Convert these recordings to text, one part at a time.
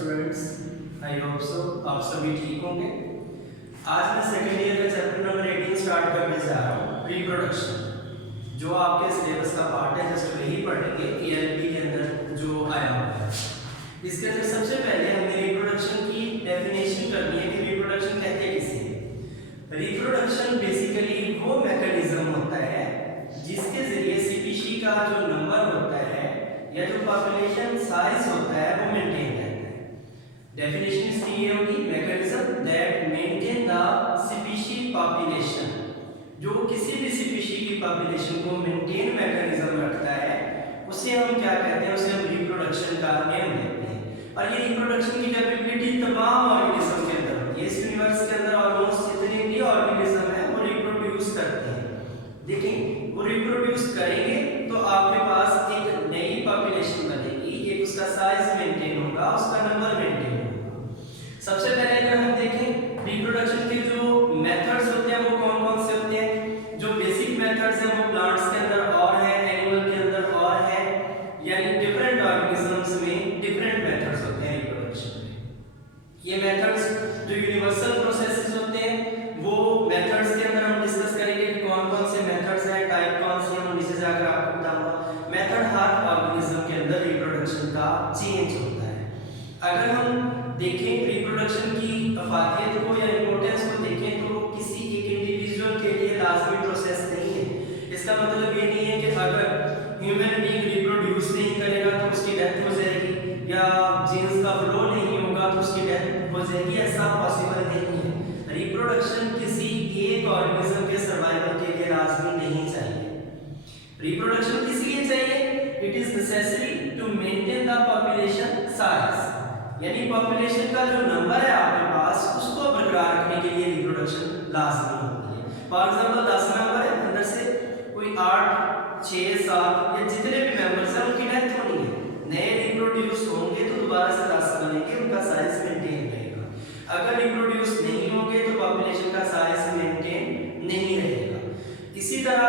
Students, I hope so आप सभी ठीक होंगे। आज मैं सेकेंड ईयर का चैप्टर नंबर 18 स्टार्ट करने जा रहा हूँ, रिप्रोडक्शन। जो आपके सिलेबस का पार्ट है, जस्ट वही पढ़ेंगे ELP के अंदर जो आया हुआ है। इसके अंदर सबसे पहले हमें रिप्रोडक्शन की डेफिनेशन करनी है कि रिप्रोडक्शन कहते किसे। रिप्रोडक्शन बेसिकली वो मैकेनिज्म होता है जिसके जरिए स्पीशी का जो नंबर होता है या जो पॉपुलेशन साइज होता है वो मेंटेन रहता है। डेफिनेशन इसकी ये होगी, mechanism that maintain the species population. जो किसी भी स्पीशी की पॉपुलेशन को मेंटेन मैकेनिज्म रखता है उसे हम क्या कहते हैं, उसे हम रिप्रोडक्शन का नेम देते हैं। और ये रिप्रोडक्शन की कैपेबिलिटी तमाम ऑर्गेनिज्म के अंदर होती है। इस यूनिवर्स के अंदर ऑलमोस्ट जितने भी ऑर्गेनिज्म है वो रिप्रोड्यूस करते हैं। देखिए वो रिप्रोड्यूस करेंगे तो आपके पास एक नई पॉपुलेशन बनेगी, एक उसका साइज मेंटेन होगा, उसका नंबर मेंटेन होगा। सबसे पहले अगर हम देखें रिप्रोडक्शन के जो मेथड्स होते हैं वो कौन कौन से होते हैं। जो बेसिक मेथड्स हैं वो प्लांट्स के अंदर और है, एनिमल के अंदर और है, यानी डिफरेंट ऑर्गेनिजम्स में डिफरेंट मेथड्स होते हैं रिप्रोडक्शन में। ये मेथड्स जो यूनिवर्सल प्रोसेसेस होते हैं वो मेथड्स के अंदर हम डिस्कस करेंगे कि कौन कौन से मेथड्स हैं, टाइप कौन सी है, हम नीचे जाकर आपको बताऊंगा। मेथड हर ऑर्गेनिज्म के अंदर रिप्रोडक्शन का चेंज होता है। अगर हम देखें रिप्रोडक्शन की अफादियत को या इंपॉर्टेंस को देखें तो किसी एक इंडिविजुअल के लिए लाजमी प्रोसेस नहीं है। इसका मतलब ये नहीं है कि अगर ह्यूमन बीइंग रिप्रोड्यूस नहीं करेगा तो उसकी डेथ हो जाएगी, या जीन्स का फ्लो नहीं होगा तो उसकी डेथ हो जाएगी, ऐसा पॉसिबल नहीं है। रिप्रोडक्शन किसी एक ऑर्गेनिज्म के सर्वाइवल के लिए लाजमी नहीं चाहिए। रिप्रोडक्शन किस लिए चाहिए? It is necessary to maintain the population size, यानी पॉपुलेशन का जो नंबर है आपके पास उसको बरकरार रखने के लिए रिप्रोडक्शन लाजमी होती है। फॉर एग्जांपल 10 मेंबर है, अंदर से कोई 8, 6, 7 या जितने भी मेंबर्स हैं उनकी डेथ होनी है, नए रिप्रोड्यूस होंगे तो दोबारा से 10 बनेंगे, उनका साइज मेंटेन रहेगा। अगर रिप्रोड्यूस नहीं होंगे तो पॉपुलेशन का साइज मेंटेन नहीं रहेगा। इसी तरह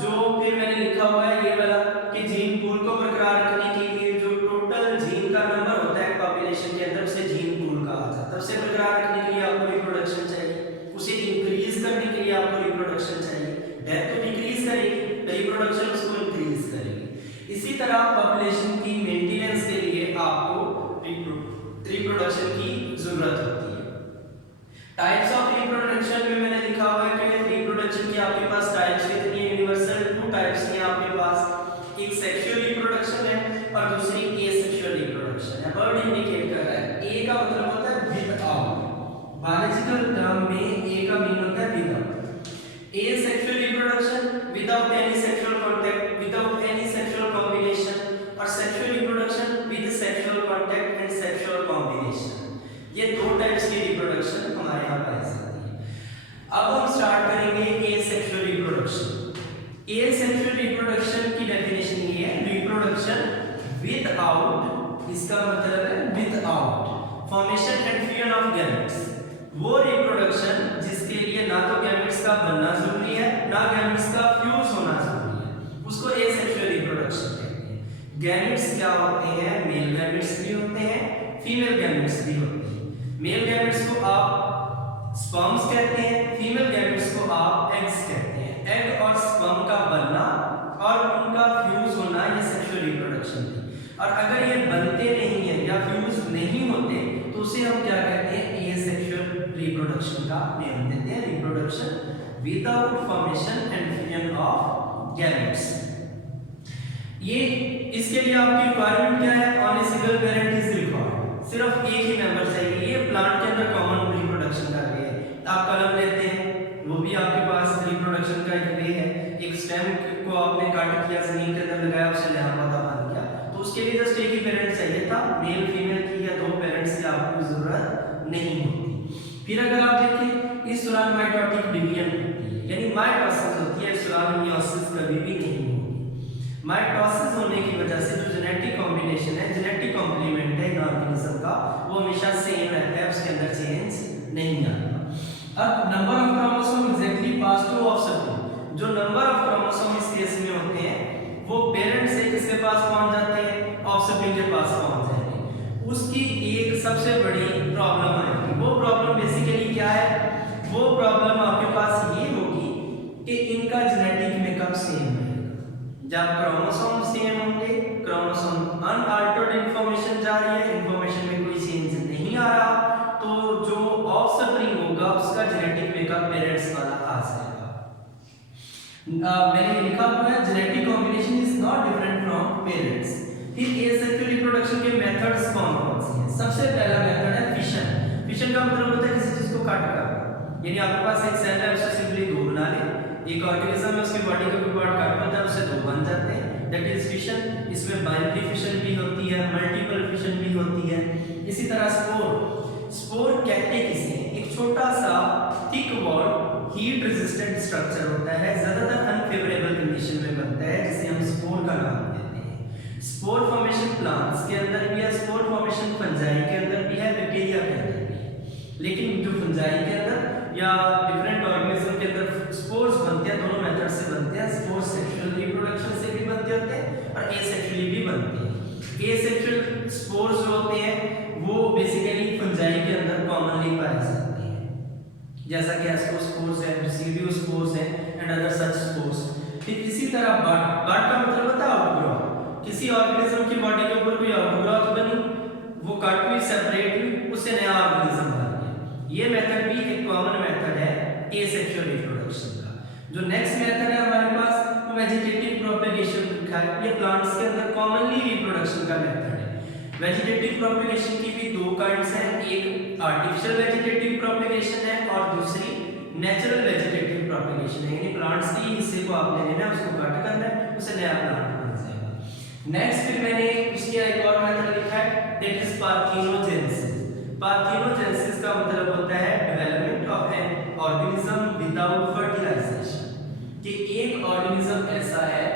जो फिर मैंने लिखा हुआ है ये वाला कि जीन पूल को बरकरार रखने के लिए जो टोटल जीन का नंबर होता है पॉपुलेशन के अंदर उसे जीन पूल कहा जाता है। उसे बरकरार रखने के लिए आपको रिप्रोडक्शन चाहिए, उसे इंक्रीज करने के लिए आपको रिप्रोडक्शन चाहिए। डेथ तो डिक्रीज करेगी, रिप्रोडक्शन उसको इंक्रीज करेगी। इसी तरह पॉपुलेशन की मेंटेनेंस के लिए आपको रिप्रोडक्शन की जरूरत होती है। टाइप्स ऑफ रिप्रोडक्शन में मैंने लिखा हुआ है कि रिप्रोडक्शन की आपके पास टाइप्स कितनी है, यूनिवर्सल 2 टाइप्स हैं आपके पास। एक सेक्सुअल रिप्रोडक्शन है और दूसरी एसेक्सुअल रिप्रोडक्शन है। वर्ड इंडिकेट कर रहा है, ए का मतलब होता है विदाउट, बायोलॉजिकल टर्म में ए का मीनिंग होता है without. Asexual reproduction without any sexual contact, without any sexual combination, और sexual reproduction with sexual contact and sexual combination. ये 2 टाइप्स की रिप्रोडक्शन हमारे यहाँ पाई जाती है। अब हम स्टार्ट करेंगे एसेक्सुअल रिप्रोडक्शन। एसेक्सुअल रिप्रोडक्शन की डेफिनेशन ये है, रिप्रोडक्शन विदाउट, इसका मतलब है without formation and fusion of gametes. वो रिप्रोडक्शन जिसके लिए ना तो गैमेट्स का बनना जरूरी है ना गैमेट्स का फ्यूज होना जरूरी है, उसको एसेक्सुअल रिप्रोडक्शन कहते हैं। गैमेट्स क्या होते हैं? मेल गैमेट्स भी होते हैं, फीमेल गैमेट्स भी होते हैं। मेल गैमेट्स को आप स्पर्म्स कहते हैं, फीमेल गैमेट्स को आप एग्स कहते हैं। एग और स्पर्म का बनना और उनका फ्यूज होना ये सेक्सुअल रिप्रोडक्शन है। और अगर ये बनते नहीं है या फ्यूज नहीं होते तो उसे हम क्या कहते हैं? एसेक्सुअल रिप्रोडक्शन का नाम देते हैं, reproduction without formation and fusion of gametes. ये इसके लिए आपकी रिक्वायरमेंट क्या है? Only single parent is required, सिर्फ एक ही मेंबर चाहिए। ये प्लांट के अंदर कॉमन रिप्रोडक्शन का वे है। आप कलम लेते हैं, वो भी आपके पास रिप्रोडक्शन का एक वे है। एक स्टेम को आपने कट किया, जमीन के अंदर लगाया, उसे नया पौधा बन गया, तो उसके लिए जस्ट एक ही पेरेंट चाहिए था। मेल फीमेल की या 2 पेरेंट्स की आपको जरूरत नहीं होती। फिर अगर आप देखें इस दौरान माइटोटिक डिवीजन होती है, यानी माइटोसिस होती है, इस दौरान मियोसिस कभी भी नहीं होगी। माइटोसिस होने की वजह से जो जेनेटिक कॉम्बिनेशन है, जेनेटिक कॉम्प्लीमेंट है ऑर्गेनिज्म का, वो हमेशा सेम रहता है, उसके अंदर चेंज नहीं आता। अब number of chromosome exactly pass to offspring, जो नंबर ऑफ क्रोमोसोम इस केस में होते हैं वो पेरेंट से किसके पास पहुंच जाते हैं? ऑफस्प्रिंग के पास पहुंच जाएंगे। उसकी एक सबसे जब क्रोमोसोम सेम होंगे, क्रोमोसोम अनअल्टर्ड इंफॉर्मेशन जा रही है, इंफॉर्मेशन में कोई चेंज नहीं आ रहा, तो जो ऑफस्प्रिंग होगा उसका जेनेटिक मेकअप पेरेंट्स वाला आ जाएगा। मैंने लिखा हुआ है genetic combination is not different from parents. फिर एसेक्सुअल रिप्रोडक्शन के मेथड्स कौन कौन से हैं? सबसे पहला मेथड है फिशन। फिशन का मतलब होता है किसी चीज को काट कर, यानी आपके पास एक सेल है, उससे सिंपली दो बना ले। एक ऑर्गेनिज्म है, उसकी बॉडी का कोई पार्ट काट होता है, उससे दो बन जाते हैं, दैट इज फिशन। इसमें बाइनरी फिशन भी होती है, मल्टीपल फिशन भी होती है। इसी तरह स्पोर कहते किसे? एक छोटा सा thick wall heat resistant structure होता है, ज्यादातर अनफेवरेबल कंडीशन में बनता है, जिसे हम स्पोर का नाम देते हैं। स्पोर फॉर्मेशन प्लांट्स के अंदर भी है, स्पोर फॉर्मेशन फंजाई के अंदर भी है, बैक्टीरिया के अंदर भी है। लेकिन जो फंजाई के अंदर या डिफरेंट ऑर्गेनिज्म के अंदर स्पोर्स बनते हैं, दोनों मेथड से बनते हैं। स्पोर्स सेक्सुअल रिप्रोडक्शन से भी बनते होते हैं और एसेक्सुअली भी बनते हैं। एसेक्सुअल स्पोर्स जो होते हैं वो बेसिकली फंजाई के अंदर कॉमनली पाए जाते हैं, जैसा कि एस्कोस्पोर्स है, सीडियोस्पोर्स है एंड अदर सच स्पोर्स। फिर इसी तरह बड का मतलब होता है आउटग्रोथ। किसी ऑर्गेनिज्म की बॉडी के ऊपर कोई आउटग्रोथ बनी, वो कट हुई, सेपरेट हुई, उससे नया ऑर्गेनिज्म बन गया। ये मेथड भी एक कॉमन मेथड है एसेक्सुअल रिप्रोडक्शन का। जो नेक्स्ट मेथड है हमारे पास वो वेजिटेटिव प्रोपेगेशन लिखा है। ये प्लांट्स के अंदर कॉमनली रिप्रोडक्शन का मेथड है। वेजिटेटिव प्रोपेगेशन की भी दो काइंड्स हैं, एक आर्टिफिशियल वेजिटेटिव प्रोपेगेशन है और दूसरी नेचुरल वेजिटेटिव प्रोपेगेशन है, यानी प्लांट्स की हिस्से को आपने लेना है, उसको कट करना है, उससे नया प्लांट बन जाएगा। नेक्स्ट फिर मैंने उसका एक और मेथड लिखा है, दैट इज पार्थिनोजेनेसिस। पार्थिनोजेनेसिस का मतलब होता है development of an organism without fertilization, कि एक ऑर्गेनिज्म ऐसा है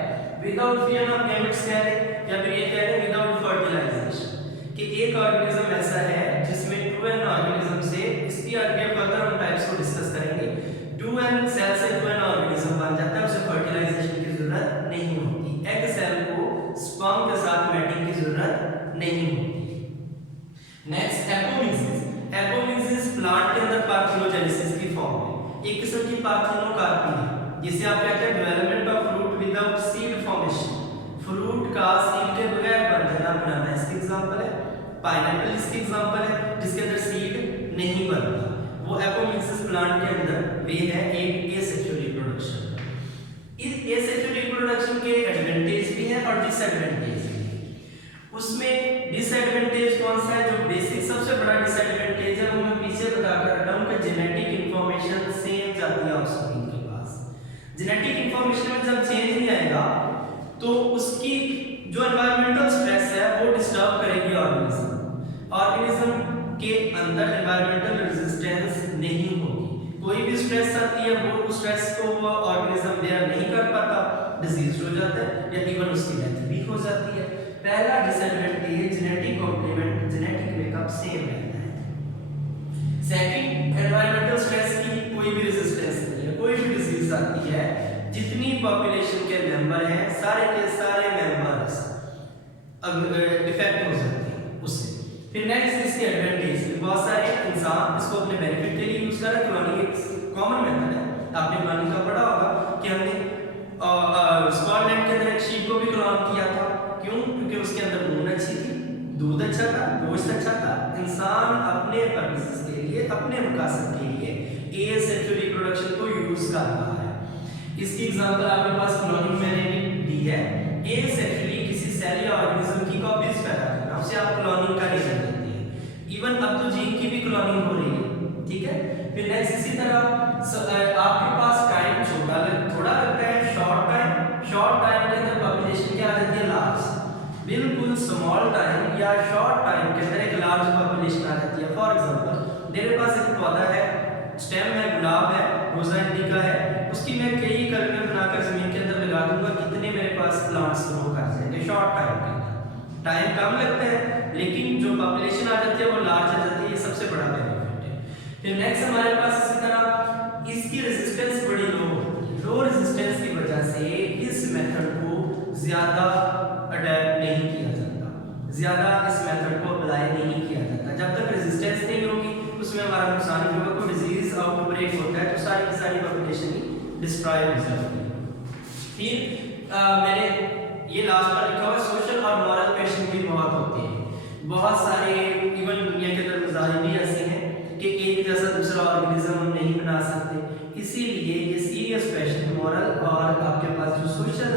विदाउट फ्री ऑफ गैमेट्स कह दे या फिर ये कह दे विदाउट फर्टिलाइजेशन, कि एक ऑर्गेनिज्म ऐसा है जिसमें टू एन ऑर्गेनिज्म से, इसकी आगे फर्दर हम टाइप्स को डिस्कस करेंगे, टू एन सेल से टू एन ऑर्गेनिज्म बन जाता है, उसे फर्टिलाइजेशन की जरूरत नहीं होती। एग सेल को स्पर्म के साथ मैटिंग की जरूरत नहीं होती। नेक्स्ट एपोमिसिस। एपोमिसिस प्लांट के अंदर पार्थिनोजेनेसिस की फॉर्म है, एक किस्म की पार्थिनोकार्पी है, जिसे आप कहते हैं development of fruit without seed formation. Fruit का सीड के बगैर बन जाना, बनाना इसकी एग्जांपल है। पाइनएप्पल इसकी एग्जांपल है, जिसके अंदर सीड नहीं बनता। वो एपोमिसिस प्लांट के अंदर वे है एक एसेक्सुअल रिप्रोडक्शन। इस एसेक्सुअल रिप्रोडक्शन के एडवांटेज भी हैं और डिसएडवांटेज भी हैं। उसमें डिसएडवांटेज कौन सा है? जो बेसिक सबसे बड़ा डिसएडवांटेज है वो मैं पीछे बताकर रखा हूं कि जेनेटिक इंफॉर्मेशन सेम जाती है ऑफस्प्रिंग के पास। जेनेटिक इंफॉर्मेशन में जब चेंज नहीं आएगा तो उसकी जो एनवायरमेंटल स्ट्रेस है वो डिस्टर्ब करेगी ऑर्गेनिज्म के अंदर एनवायरमेंटल रेजिस्टेंस नहीं होगी। कोई भी स्ट्रेस आती है वो स्ट्रेस को वो ऑर्गेनिज्म बेयर नहीं कर पाता, डिजीज हो जाता है या इवन उसकी डेथ भी हो जाती है। पहला disadvantage genetic complement, genetic makeup same रहता है। सेकंड, एनवायरमेंटल स्ट्रेस की कोई भी रेजिस्टेंस नहीं है। कोई भी डिजीज आती है, जितनी पॉपुलेशन के मेंबर हैं सारे के सारे मेंबर्स डिफेक्ट हो जाते हैं उससे। फिर नेक्स्ट इसके एडवांटेज, बहुत सारे इंसान इसको अपने बेनिफिट के लिए यूज कर रहे हैं। क्लोनिंग एक कॉमन मेथड है, आपने क्लोनिंग का पढ़ा होगा कि हमने स्कॉटलैंड के अंदर एक शीप को भी क्लोन किया था। क्यों? क्योंकि उसके अंदर ऊन अच्छी थी, दूध अच्छा था, गोश्त अच्छा था। इंसान अपने पर्पसेस के लिए, अपने मकसद के लिए एसेक्सुअल रिप्रोडक्शन को यूज कर रहा है। इसकी एग्जांपल आपके पास क्लोनिंग मैंने दी है। एसेक्सुअली किसी सेल या ऑर्गेनिज्म की कॉपीज पैदा करना, उसे आप क्लोनिंग का रीजन देते हैं। इवन अब तो जीन की भी क्लोनिंग हो रही है, ठीक है। फिर नेक्स्ट इसी तरह आपके पास टाइम थोड़ा लगता है, शॉर्ट टाइम के अंदर पॉपुलेशन क्या आ जाती है? लार्ज। बिल्कुल स्मॉल टाइम या शॉर्ट टाइम के अंदर एक लार्ज पॉपुलेशन आ जाती है। फॉर एग्जांपल मेरे पास एक पौधा है, स्टेम है, गुलाब है, रोजा इंडिका है, उसकी मैं कई कलमें बनाकर जमीन के अंदर लगा दूंगा, कितने मेरे पास प्लांट्स ग्रो कर जाएंगे शॉर्ट टाइम के अंदर। टाइम कम लगता है लेकिन जो पॉपुलेशन आ जाती है वो लार्ज आ जाती है, ये सबसे बड़ा बेनिफिट है। फिर नेक्स्ट हमारे पास इसी तरह इसकी रेजिस्टेंस बड़ी लो रेजिस्टेंस की वजह से इस मेथड को ज्यादा अडैप्ट नहीं किया जाता, ज्यादा इस मेथड को अप्लाई नहीं किया जाता। जब तक रेजिस्टेंस नहीं होगी उसमें हमारा नुकसान नहीं होगा। कोई डिजीज आउटब्रेक होता है तो सारी की सारी पॉपुलेशन ही डिस्ट्रॉय हो जाती है। फिर मैंने ये लास्ट पर लिखा हुआ सोशल और मॉरल क्वेश्चन भी बहुत होते हैं। बहुत सारे इवन दुनिया के अंदर मज़ाहिर भी ऐसे हैं कि एक जैसा दूसरा ऑर्गेनिज्म हम नहीं बना सकते, इसीलिए ये सीरियस क्वेश्चन मॉरल और आपके पास जो सोशल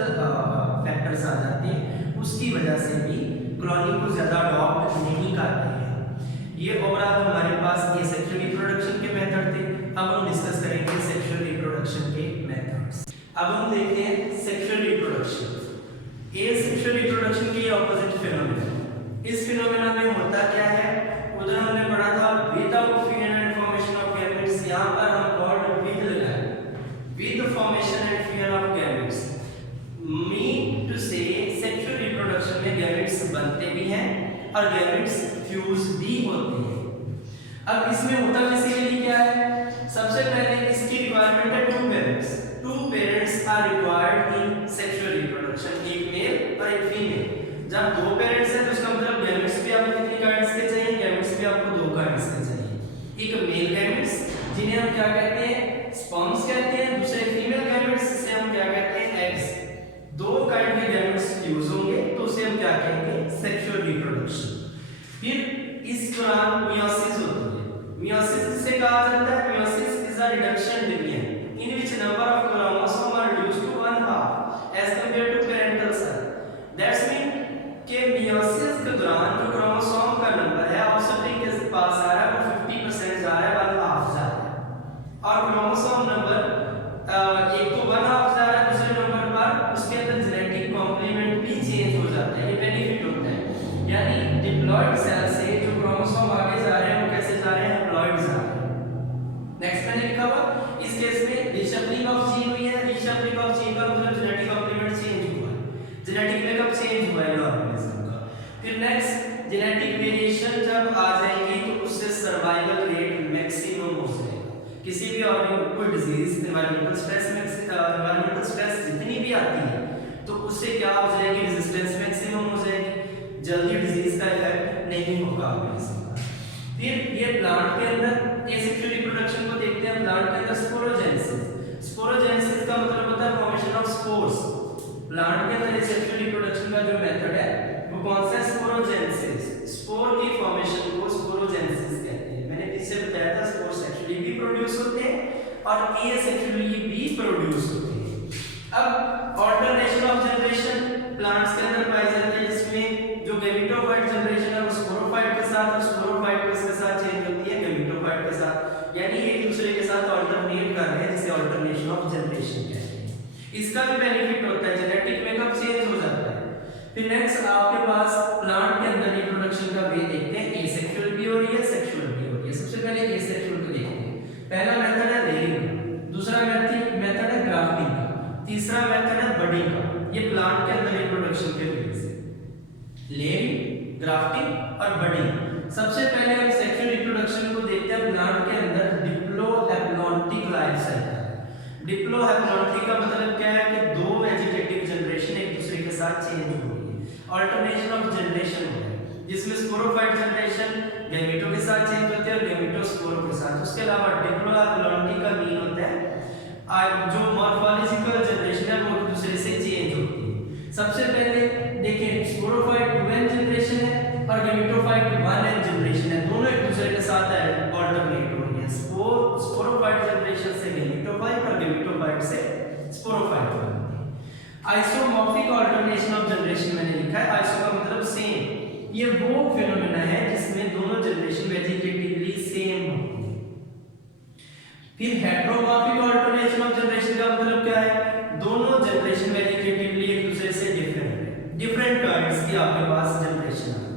फैक्टर्स आ जाते हैं उसकी वजह से भी कॉलोनी को ज़्यादा अडॉप्ट नहीं कर रहे हैं। ये ओवरऑल हमारे पास एसेक्सुअल रिप्रोडक्शन के मेथड थे। अब हम डिस्कस करेंगे सेक्सुअल रिप्रोडक्शन के मेथड्स। अब हम देखते हैं सेक्सुअल रिप्रोडक्शन। एसेक्सुअल रिप्रोडक्शन के ऑपोजिट फिनोमेना। इस फिनोमेना में होता क्या है, उधर हमने पढ़ा था without female and formation of gametes, यहां पर हम वर्ड विद लगाए, with formation and female of gametes mean to say sexual reproduction में गैमेट्स बनते भी हैं और गैमेट्स फ्यूज भी होते हैं। अब इसमें होता बेसिकली क्या है, सबसे पहले इसकी रिक्वायरमेंट है two parents. Two parents are required in sexual reproduction, एक मेल और एक फीमेल। जब दो पेरेंट्स हैं तो इसका मतलब गैमेट्स भी आपको कितनी काइंड्स के चाहिए, गैमेट्स भी आपको दो काइंड्स के चाहिए। एक मेल गैमेट्स जिन्हें हम क्या कहते हैं, स्पर्म्स कहते हैं, दूसरे फीमेल गैमेट्स जिसे हम क्या कहते हैं, एग्स। दो काइंड के गैमेट्स यूज होंगे तो उसे हम क्या कहेंगे, सेक्सुअल रिप्रोडक्शन। फिर इस दौरान मियोसिस होती है। मियोसिस किसे कहा जाता है, meiosis is a reduction division in which number of chromosome are reduced to 1/2 as compared to parental cell. That's mean कि मियोसिस के दौरान जो क्रोमोसोम का नंबर है ऑफस्प्रिंग के पास आ रहा है वो 50% जा रहा है, 1/2 जा रहा है। और क्रोमोसोम नंबर एक तो 1/2 जा रहा है, दूसरे नंबर पर उसके अंदर जेनेटिक कॉम्प्लीमेंट भी चेंज हो जाता है। ये बेनिफिट होता है, यानी डिप्लॉयड सेल से जो क्रोमोसोम आगे जा रहे हैं वो कैसे जा रहे हैं, हैप्लॉइड जा रहे हैं। नेक्स्ट मैंने लिखा हुआ इस केस में रीशफलिंग ऑफ जीन हुई है। रीशफलिंग ऑफ जीन का मतलब जेनेटिक कॉम्प्लीमेंट चेंज हुआ है, जेनेटिक मेकअप चेंज हुआ है ऑर्गेनिज्म का। फिर नेक्स्ट जेनेटिक वेरिएशन जब आ जाएगी तो उससे सर्वाइवल रेट मैक्सिमम हो जाएगा। किसी भी ऑर्गेनिज्म कोई डिजीज एनवायरमेंटल स्ट्रेस जितनी भी आती है तो उससे क्या हो जाएगी, रेजिस्टेंस मैक्सिमम हो जाएगी, जल्दी डिजीज का इफेक्ट नहीं होगा ऑर्गेनिज्म का। फिर ये प्लांट के अंदर एसेक्सुअल रिप्रोडक्शन को देखते हैं। प्लांट के अंदर स्पोरोजेनेसिस, स्पोरोजेनेसिस का मतलब होता है फॉर्मेशन ऑफ स्पोर्स। प्लांट के अंदर एसेक्सुअल रिप्रोडक्शन का जो मेथड है वो कौन सा है, स्पोरोजेनेसिस। स्पोर की फॉर्मेशन को स्पोरोजेनेसिस कहते हैं। मैंने पीछे बताया था स्पोर सेक्सुअली भी प्रोड्यूस होते हैं और एसेक्सुअली भी प्रोड्यूस होते हैं। अब ऑल्टरनेशन ऑफ जनरेशन प्लांट्स के अंदर पाई जाती है, जिसमें जो गैमेटोफाइट जनरेशन है वो स्पोरोफाइट के साथ और स्पोरोफाइट किसके साथ चेंज होती है, गैमेटोफाइट के साथ, यानी एक दूसरे के साथ ऑल्टरनेट कर रहे हैं, जिसे ऑल्टरनेशन ऑफ जनरेशन कहते हैं। इसका भी बेनिफिट होता है, जेनेटिक मेकअप चेंज हो जाता है। फिर नेक्स्ट आपके पास प्लांट के अंदर रिप्रोडक्शन का वे देखते हैं, एसेक्सुअल भी हो रही है, सेक्सुअल भी हो रही है। सबसे पहले एसेक्सुअल को देखते हैं। पहला मेथड है लेयरिंग, दूसरा मेथड है ग्राफ्टिंग का, तीसरा मेथड है बडिंग का। ये प्लांट के अंदर रिप्रोडक्शन के वे से लेयरिंग, ग्राफ्टिंग और बडिंग। सबसे पहले हम सेक्सुअल रिप्रोडक्शन को देखते हैं। प्लांट के अंदर डिप्लोहैप्लॉन्टिक लाइफ साइकिल। डिप्लोहैप्लॉन्टिक का मतलब क्या है कि दो वेजिटेटिव जनरेशन एक दूसरे के साथ चेंज हो रही है, ऑल्टरनेशन ऑफ जनरेशन हो रहा है, जिसमें स्पोरोफाइट जनरेशन गैमेटो के साथ चेंज होती है और गैमेटो स्पोरो के साथ। उसके अलावा डिप्लोहैप्लॉन्टिक का मीन होता है जो मॉर्फोलॉजिकल जनरेशन है वो एक दूसरे से चेंज होती है। सबसे पहले देखिए स्पोरोफाइट 2n जनरेशन है और गैमेटोफाइट 1n जनरेशन है, दोनों एक दूसरे के साथ ऑल्टरनेट हो रही है। स्पोरोफाइट जनरेशन से गैमेटोफाइट और गैमेटोफाइट से स्पोरोफाइट बनती है। आइसोमॉर्फिक ऑल्टरनेशन ऑफ जनरेशन मैंने लिखा है, आइसो का मतलब सेम। ये वो फिनोमेना है जिसमें दोनों जनरेशन वेजिटेटिवली सेम होती है। फिर हेटेरोमॉर्फिक ऑल्टरनेशन ऑफ जनरेशन का मतलब क्या है, दोनों जनरेशन वेजिटेटिवली एक दूसरे से डिफरेंट है, डिफरेंट काइंड्स की आपके पास जनरेशन है।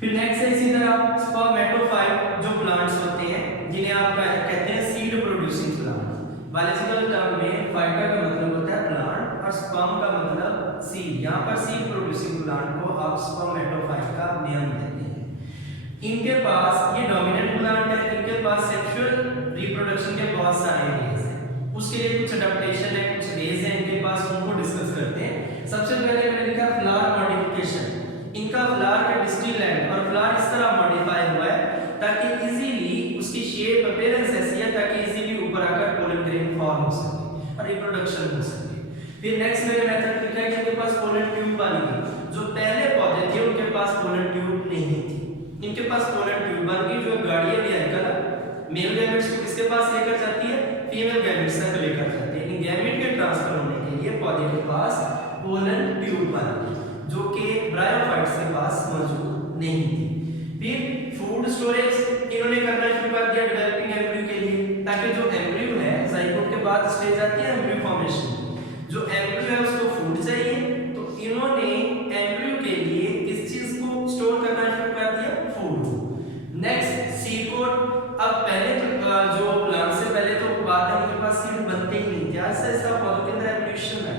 फिर नेक्स्ट है इसी तरह स्पर्मेटोफाइट जो प्लांट्स होते हैं जिन्हें आप कहते हैं seed producing plant. Biological term में फाइटा का मतलब होता है प्लांट और स्पर्म का मतलब सीड। यहाँ पर सीड प्रोड्यूसिंग प्लांट को आप स्पर्मेटोफाइट का नाम देते हैं। इनके पास ये डोमिनेंट प्लांट है, इनके पास सेक्सुअल रिप्रोडक्शन के बहुत सारे वेज हैं, उसके लिए कुछ अडैप्टेशन है, कुछ वेज हैं इनके पास, उनको डिस्कस करते हैं। सबसे पहले मैंने लिखा फ्लावर मॉडिफिकेशन। इनका फ्लावर का डिस्टिल एंड और फ्लावर इस तरह मॉडिफाई हुआ है ताकि इजीली उसकी शेप अपीयरेंस ऐसी है ताकि इजीली ऊपर आकर पोलन ग्रेन फॉर्म हो सके और रिप्रोडक्शन हो सके। फिर नेक्स्ट मेरे मेथड लिखा है कि इनके पास पोलन ट्यूब बन गई। जो पहले पौधे थे उनके पास पोलन ट्यूब नहीं थी, इनके पास पोलन ट्यूब बन गई। जो गाड़ी है वेहिकल मेल गैमेट्स को किसके पास लेकर जाती है, फीमेल गैमेट्स तक लेकर जाती है। इन गैमेट के ट्रांसफर होने के लिए पौधे के पास पोलन ट्यूब बन गई, जो कि ब्रायोफाइट्स के पास मौजूद नहीं थी। फिर फूड स्टोरेज इन्होंने करना शुरू कर दिया डेवलपिंग एम्ब्रियो के लिए, ताकि जो एम्ब्रियो है जाइगोट के बाद स्टेज आती है एम्ब्रियो फॉर्मेशन। जो एम्ब्रियो है उसको फूड चाहिए, तो इन्होंने एम्ब्रियो के लिए किस चीज को स्टोर करना शुरू कर दिया, फूड। Next seed coat. अब पहले जो प्लांट से पहले तो बात है इनके पास सीड बनते ही नहीं थे, ऐसा ऐसा पौधों के अंदर एवोल्यूशन है।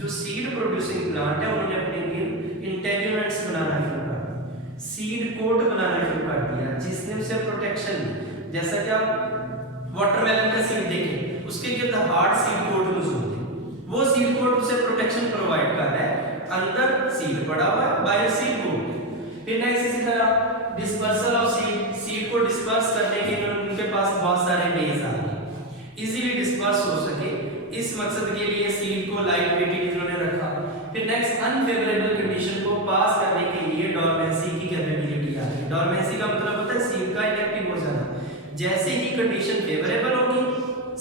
जो सीड प्रोड्यूसिंग प्लांट है उन्होंने अपने लिए इंटेग्यूमेंट्स बनाना शुरू कर दिया, सीड कोट बनाना शुरू कर दिया, जिसने उसे प्रोटेक्शन दी। जैसा कि आप वाटरमेलन का सीड देखें, उसके गिर्द हार्ड सीड कोट मौजूद है, वो सीड कोट उसे प्रोटेक्शन प्रोवाइड कर रहा है। अंदर सीड पड़ा हुआ है, बाहर सीड कोट। फिर नेक्स्ट इसी तरह डिस्पर्सल ऑफ सीड, सीड को डिस्पर्स करने के लिए उनके पास बहुत सारे वेज आ गए, इजीली डिस्पर्स हो सके। इस मकसद के लिए सीड को लाइट वेटेड इन्होंने रखा। फिर नेक्स्ट अनफेवरेबल कंडीशन को पास करने के लिए डोरमेंसी की कैपेबिलिटी आ गई। डोरमेंसी का मतलब होता है सीड का इनएक्टिव हो जाना। जैसे ही कंडीशन फेवरेबल होगी,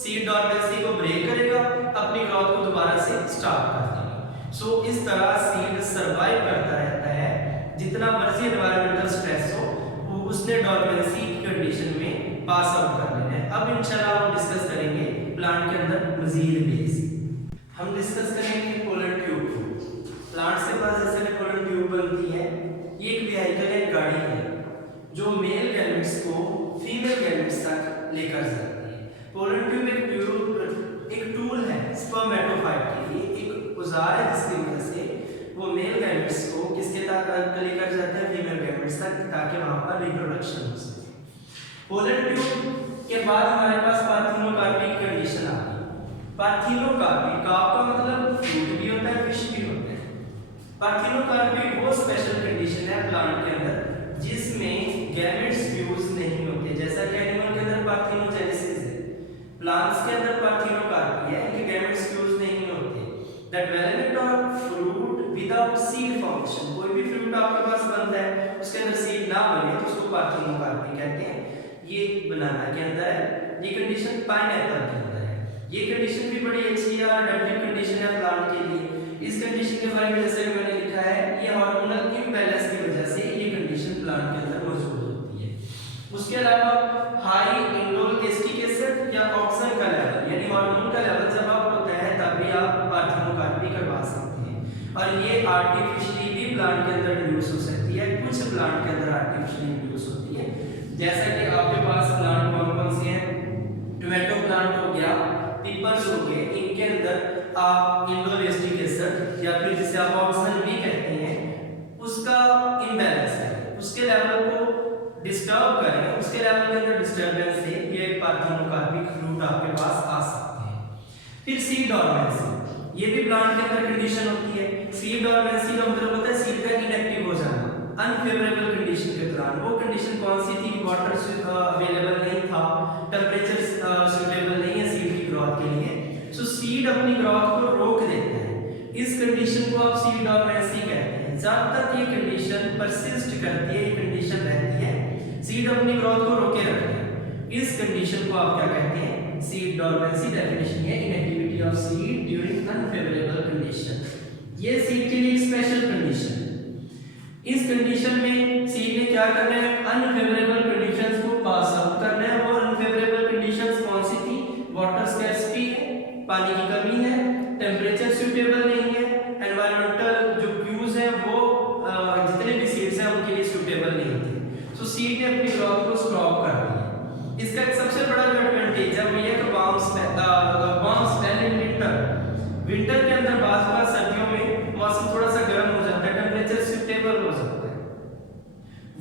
सीड डोरमेंसी को ब्रेक करेगा, अपनी ग्रोथ को दोबारा से स्टार्ट कर देगा। सो इस तरह सीड सरवाइव करता रहता है, जितना मर्जी एनवायरमेंटल स्ट्रेस हो वो उसने डोरमेंसी की कंडीशन में पास आउट कर लेना है। अब इंशाल्लाह हम डिस्कस करेंगे प्लांट के अंदर मजीद बेस। हम डिस्कस करेंगे पोलन ट्यूब। प्लांट्स के पास जैसे पोलन ट्यूब बनती है, ये एक वेहिकल है, गाड़ी है, जो मेल गैमेट्स को फीमेल गैमेट्स तक लेकर जाती है। पोलन ट्यूब एक टूल है स्पर्मेटोफाइट के लिए, एक औजार है जिसकी वजह से वो मेल गैमेट्स को किसके तक लेकर जाते हैं, फीमेल गैमेट्स तक, ताकि वहां पर रिप्रोडक्शन हो सके। पोलन ट्यूब के बाद हमारे पास पार्थिनोकार्पी की कंडीशन आ गई। पार्थिनोकार्पी, कार्प का मतलब फ्रूट भी होता है, फिश भी होता है। पार्थिनोकार्पी वो स्पेशल कंडीशन है प्लांट के अंदर जिसमें गैमेट्स फ्यूज नहीं होते। जैसा कि एनिमल के अंदर पार्थिनोजेनेसिस है, प्लांट्स के अंदर पार्थिनोकार्पी है, इनके गैमेट्स फ्यूज नहीं होते। The development of fruit without seed formation, कोई भी फ्रूट आपके पास बनता है उसके अंदर सीड ना बने तो उसको पार्थिनोकार्पी कहते हैं। ये बनाना के अंदर है, ये कंडीशन पाइनएप्पल के अंदर है। ये कंडीशन भी बड़ी अच्छी है और एडेप्टिव कंडीशन है प्लांट के लिए। इस कंडीशन के बारे में जैसे मैंने लिखा है, ये हार्मोनल इम्बैलेंस की वजह से ये कंडीशन प्लांट के अंदर मौजूद होती है। उसके अलावा हाई इंडोल एस्टिक एसिड या ऑक्सीजन का लेवल, यानी हार्मोन का लेवल जब आप होता है तब भी आप पार्थिनोकार्पी करवा सकते हैं। और ये आर्टिफिशियली भी प्लांट के अंदर इंड्यूस हो सकती है, कुछ प्लांट के अंदर आर्टिफिशियली इंड्यूस होती है। जैसा कि आपके पास प्लांट कौन से हैं, टोमेटो प्लांट हो गया, पीपल्स हो गए, इनके अंदर आप इंडोल एस्टिक एसिड या फिर जिसे आप ऑक्सीजन भी कहते हैं, उसका इम्बैलेंस है, उसके लेवल को डिस्टर्ब करें, उसके लेवल के अंदर डिस्टर्बेंस से ये पार्थिनोकार्पिक फ्रूट आपके पास आ सकते हैं। फिर सीड डोरमेंसी, ये भी प्लांट के अंदर कंडीशन होती है। सीड डोरमेंसी का मतलब होता है सीड का इनएक्टिव हो जाना अनफेवरेबल कंडीशन के दौरान। वो कंडीशन कौन सी थी, वाटर अवेलेबल नहीं था, टेम्परेचर सुटेबल नहीं है सीड की ग्रोथ के लिए, सो सीड अपनी ग्रोथ को रोक देता है। इस कंडीशन को आप सीड डोरमेंसी कहते हैं। जब तक ये कंडीशन परसिस्ट करती है, ये कंडीशन रहती है, सीड अपनी ग्रोथ को रोके रखते हैं, इस कंडीशन को आप क्या कहते हैं, सीड डोरमेंसी। डेफिनेशन है inactivity of seed during unfavourable condition. ये सीड के लिए एक स्पेशल कंडीशन। इस कंडीशन में सीड ने क्या करना है, अनफेवरेबल कंडीशंस को पास आउट करना है। और अनफेवरेबल कंडीशंस कौन सी थी, वाटर स्कैर्सिटी है, पानी की कमी है, टेम्परेचर सूटेबल नहीं है, एनवायरमेंटल जो क्यूज हैं वो जितने भी सीड्स हैं उनके लिए सूटेबल नहीं थे। सो सीड ने अपनी ग्रोथ को स्टॉप कर दिया। इसका एक सबसे बड़ा जो एडवांटेज है वो ये कि वार्म स्पेल इन विंटर के अंदर बात सर्दियों में मौसम थोड़ा सा गर्म हो जाता है, टेम्परेचर सूटेबल हो जाता है।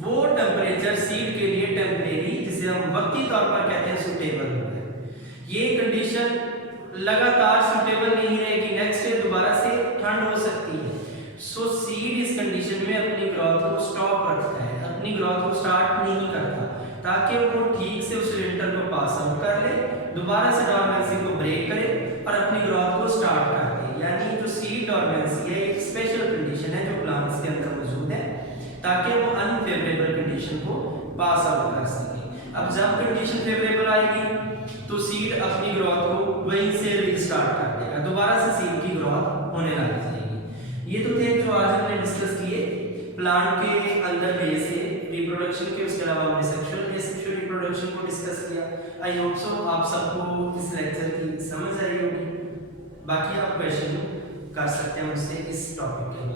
वो टेम्परेचर सीड के लिए टेम्परेरी, जिसे हम वक्ती तौर पर कहते हैं, सूटेबल है। ये कंडीशन लगातार सूटेबल नहीं रहेगी, नेक्स्ट डे दोबारा से ठंड हो सकती है। सो सीड इस कंडीशन में अपनी ग्रोथ को स्टॉप रखता है, अपनी ग्रोथ को स्टार्ट नहीं करता, ताकि वो ठीक से उस विंटर को पास आउट कर ले, दोबारा से डोरमेंसी को ब्रेक करे और अपनी ग्रोथ को स्टार्ट कर दे। यानी जो सीड डोरमेंसी है एक स्पेशल कंडीशन है जो प्लांट्स के अंदर मौजूद है ताकि वो अनफेवरेबल कंडीशन को पास आउट कर सके। अब जब कंडीशन फेवरेबल आएगी तो सीड अपनी ग्रोथ को वहीं से रीस्टार्ट कर देगा, दोबारा से सीड की ग्रोथ होने लग जाएगी। ये तो थे जो आज हमने डिस्कस किए प्लांट के अंदर वे से रिप्रोडक्शन के, उसके अलावा हमने सेक्सुअल एसेक्सुअल रिप्रोडक्शन को डिस्कस किया। आई होप सो आप सबको इस लेक्चर की समझ आई होगी। बाकी आप क्वेश्चन कर सकते हैं मुझसे इस टॉपिक के।